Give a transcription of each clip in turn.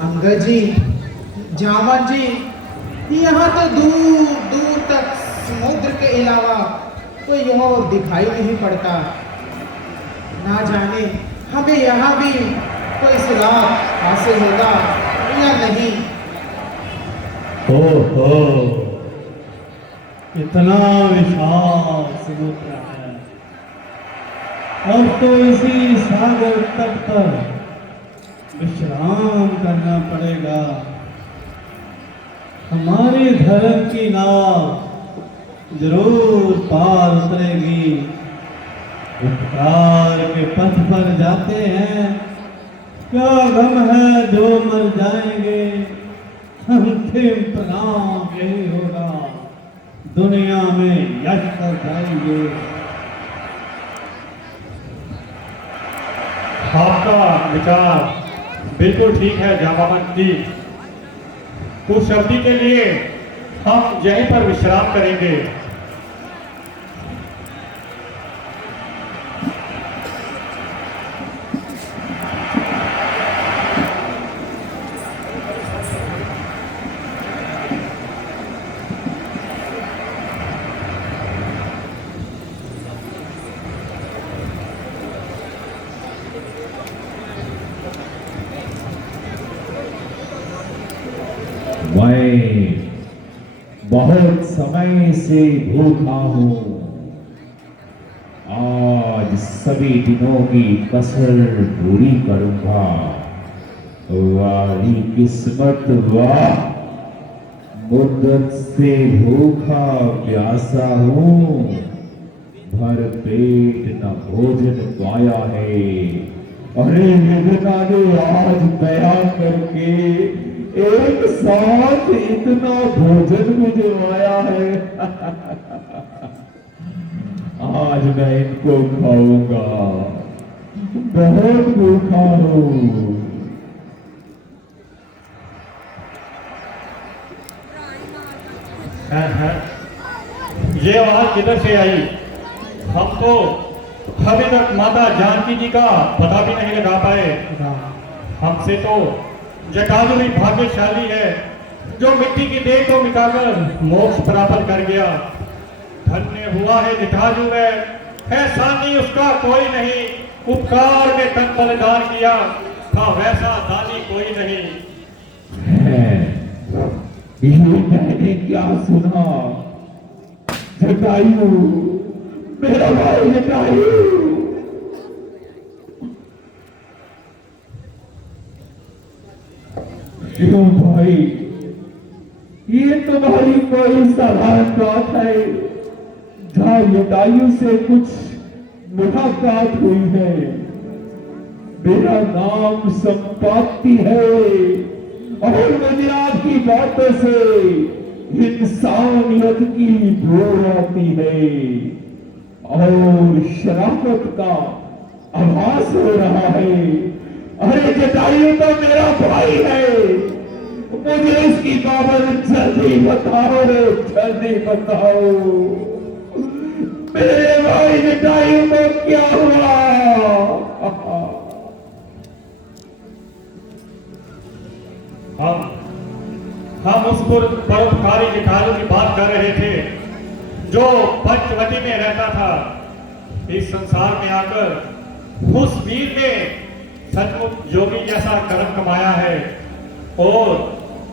अंगद जी, जामन जी, यहाँ तो दूर दूर तक समुद्र के अलावा कोई और दिखाई नहीं पड़ता। ना जाने हमें यहाँ भी कोई सुराग हासिल होगा या नहीं। हो इतना विशाल समुद्र है। अब तो इसी सागर तट पर विश्राम करना पड़ेगा। हमारी धर्म की नाव जरूर पार उतरेगी। उपकार के पथ पर जाते हैं, क्या गम है जो मर जाएंगे। अंतिम परिणाम यही होगा, दुनिया में यश कर जाएंगे। आपका विचार बिल्कुल ठीक है जामावत जी। कुछ अवधि के लिए हम यहीं पर विश्राम करेंगे। मैं बहुत समय से भूखा हूं। आज सभी दिनों की कसर पूरी करूंगा। वाली किस्मत वाह, मुद्दत से भूखा प्यासा हूं, भर पेट न भोजन पाया है। अरे विघ्ना ने आज दया करके एक साथ इतना भोजन भिजवाया है। आज मैं इनको खाऊंगा, बहुत भूखा हूं। ये आवाज किधर से आई? हम तो अभी तक माता जानकी जी का पता भी नहीं लगा पाए। हमसे तो जटायु भी भाग्यशाली है जो मिट्टी की देह को मिटाकर मोक्ष प्राप्त कर गया। धन्य हुआ है जटायु में, ऐसा नहीं उसका कोई नहीं। उपकार में तन बलिदान किया था, वैसा दानी कोई नहीं। ये मैंने क्या सुना? जटायु, मेरा भाई जटायु। क्यों भाई, ये तुम्हारी कोई साधारण बात है जहां जटायु से कुछ मुलाकात हुई है? मेरा नाम संपाति है और मुझे आपकी बातों से इंसानियत की बू आती है और शराफत का आभास हो रहा है। अरे जटायु तो मेरा भाई है, मुझे उसकी बाबत जल्दी बताओ रे, जल्दी बताओ। मेरे भाई जटायु को क्या हुआ? हम उस परोपकारी जटायु की बात कर रहे थे जो पंचवटी में रहता था। इस संसार में आकर उस वीर ने सचमुच योगी जैसा कर्म कमाया है और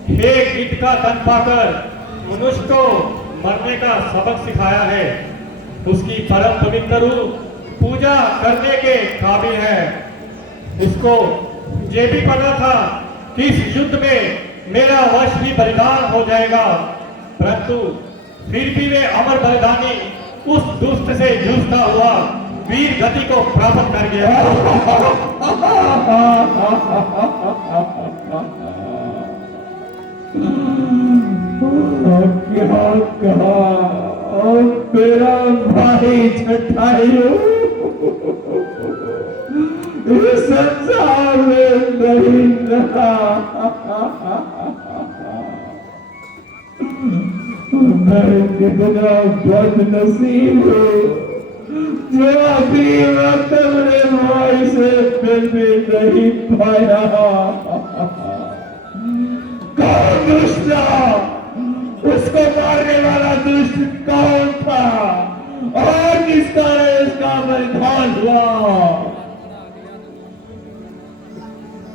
एक गिद्ध का तन पाकर मनुष्य को मरने का सबक सिखाया है। उसकी परम पवित्र रूप पूजा करने के काबिल है। उसको ये भी पता था कि इस युद्ध में मेरा वश भी बलिदान हो जाएगा, परंतु फिर भी वे अमर बलिदानी उस दुष्ट से जूझता हुआ वीर गति को प्राप्त कर गया। क्या कहा? और मेरा भाई जटायु इस संसार में नहीं रहा। मैं कितना बदनसीब हूँ जो अभी वक्त अपने भाई से मिल भी नहीं पाया। कौन दुष्ट था? उसको मारने वाला दुष्ट कौन था और किस कारण इसका परिधान हुआ?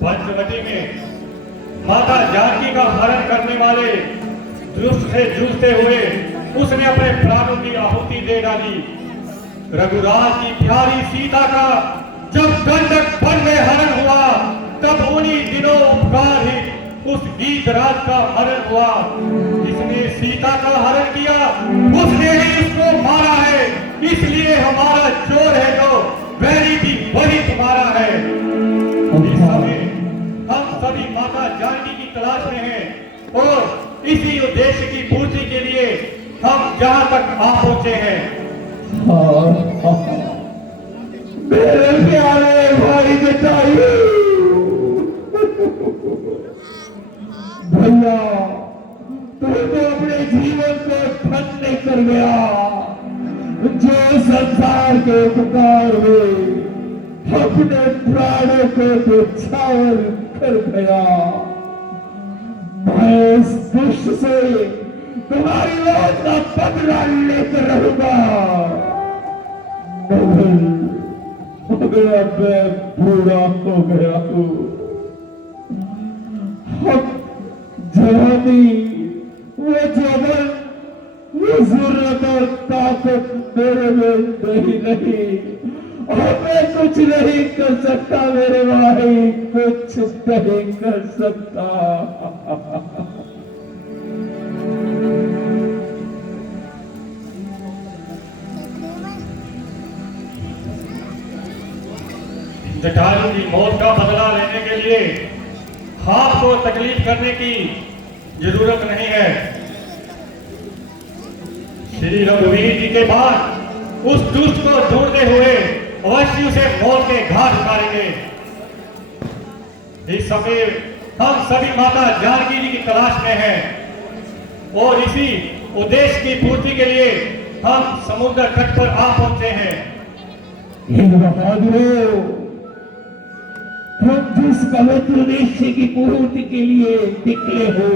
पंचवटी में माता जानकी का हरण करने वाले दुष्ट से जूझते हुए उसने अपने प्राणों की आहुति दे डाली। रघुराज की प्यारी सीता का जब गंडक वन में हरण हुआ तब उन्हीं दिनों उपकार ही उस गीतराज का हरण हुआ। जिसने सीता का हरण किया उसने ही उसको मारा है, इसलिए हमारा चोर है तो वैरी भी वही तुम्हारा है। इस समय हम सभी माता जानकी की तलाश में हैं और इसी उद्देश्य की पूर्ति के लिए हम जहां तक आ पहुंचे हैं। मेरे प्यारे भाई जटायु, भैया तू तो अपने जीवन को धन्य कर गया। जो संसार के उपकार में अपने प्राणों को न्यौछावर कर गया। मैं इस दुष्ट से तुम्हारी मौत का बदला लेकर रहूंगा, मगर अब मैं बूढ़ा हो गया हूं। जवानी, वो जवान, वो जरूरत और ताकत मेरे में नहीं। और मैं कुछ नहीं कर सकता मेरे भाई, कुछ नहीं कर सकता। जटायु की मौत का बदला लेने के लिए आपको तकलीफ करने की जरूरत नहीं है। श्री रघुवीर जी के बाद उस दुष्ट को ढूंढते हुए अवश्य उसे मौत के घाट उतारेंगे। इस समय हम सभी माता जानकी जी की तलाश में हैं और इसी उद्देश्य की पूर्ति के लिए हम समुद्र तट पर आ पहुंचे हैं। बहादुर, तुम जिस पवित्र उद्देश्य की पूर्ति के लिए निकले हो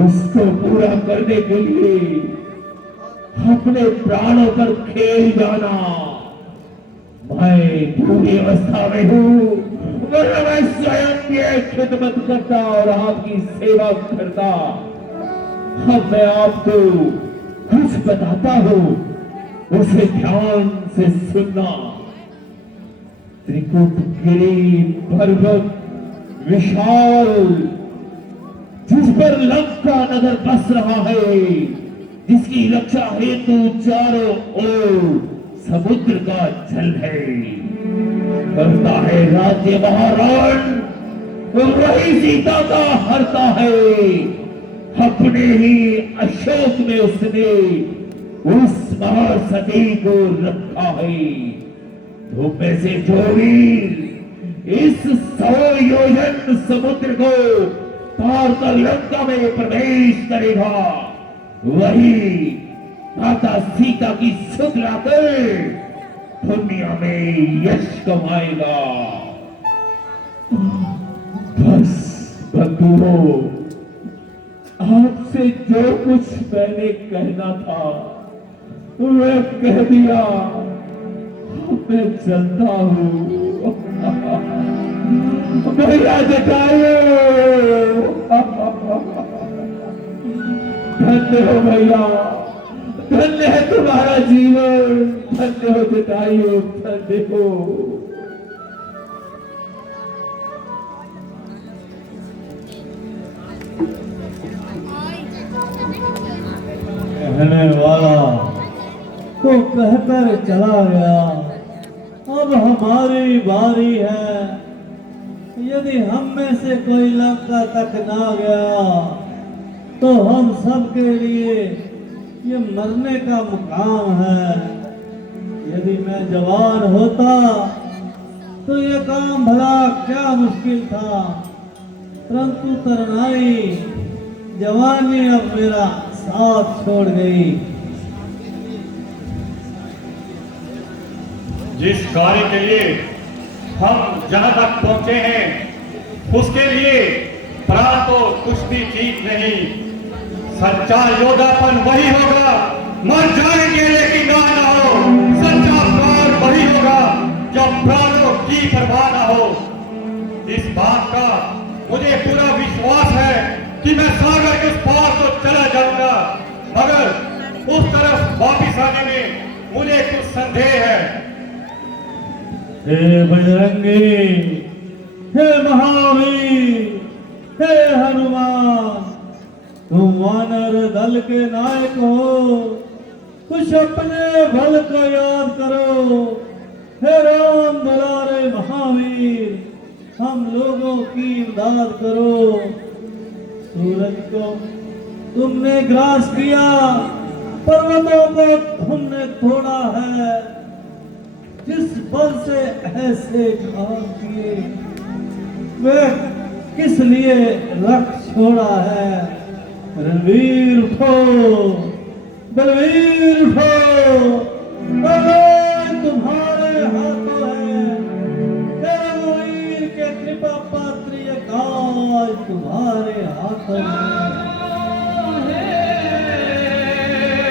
उसको पूरा करने के लिए अपने प्राणों पर खेल जाना। मैं पूरी अवस्था में हूँ, मगर मैं स्वयं ये खिदमत करता और आपकी सेवा करता। अब मैं आपको कुछ बताता हूँ, उसे ध्यान से सुनना। त्रिकुटगिरी पर्वत विशाल, जिस पर लंका नगर बस रहा है, जिसकी रक्षा हेतु चारों ओर समुद्र का जल है, करता है राज्य महाराण, वही सीता का हरता है। अपने ही अशोक में उसने उस महासती को रखा है। तो पैसे जो वीर इस 100 योजन समुद्र को पार कर लंका में प्रवेश करेगा, वही माता सीता की सुध लाकर दुनिया में यश कमाएगा। बस बंधुओं, आपसे जो कुछ मैंने कहना था वह कह दिया। मैं चलता हूँ भैया जटायु। धन्य हो भैया, धन्य है तुम्हारा जीवन, धन्य हो जटायु, धन्य हो। कहने वाला तो कहकर चला गया, अब हमारी बारी है। यदि हम में से कोई लंका तक ना गया तो हम सब के लिए ये मरने का मुकाम है। यदि मैं जवान होता तो ये काम भला क्या मुश्किल था, परंतु तरनाई जवानी अब मेरा साथ छोड़ गई। जिस कार्य के लिए हम जहां तक पहुंचे हैं उसके लिए प्राण तो कुछ भी जीत नहीं। सच्चा योद्धापन वही होगा, मर जाएंगे लेकिन ना हो। सच्चा प्राण वही होगा जब प्राणों की परवाह ना हो। इस बात का मुझे पूरा विश्वास है कि मैं सागर के उस पार तो चला जाऊंगा, मगर उस तरफ वापिस आने में मुझे कुछ संदेह है। हे बजरंगी, हे महावीर, हे हनुमान, तुम वानर दल के नायक हो, कुछ अपने बल को याद करो। हे राम दुलारे महावीर, हम लोगों की इमदाद करो। सूरज को तुमने ग्रास किया, पर्वतों को तुमने तोड़ा है, जिस बल से ऐसे काम किए वे किस लिए रख छोड़ा है। रणवीर उठो, बलवीर उठो, अरे तुम्हारे हाथों है। रघुवीर के कृपा पात्र ये काज तुम्हारे हाथों में।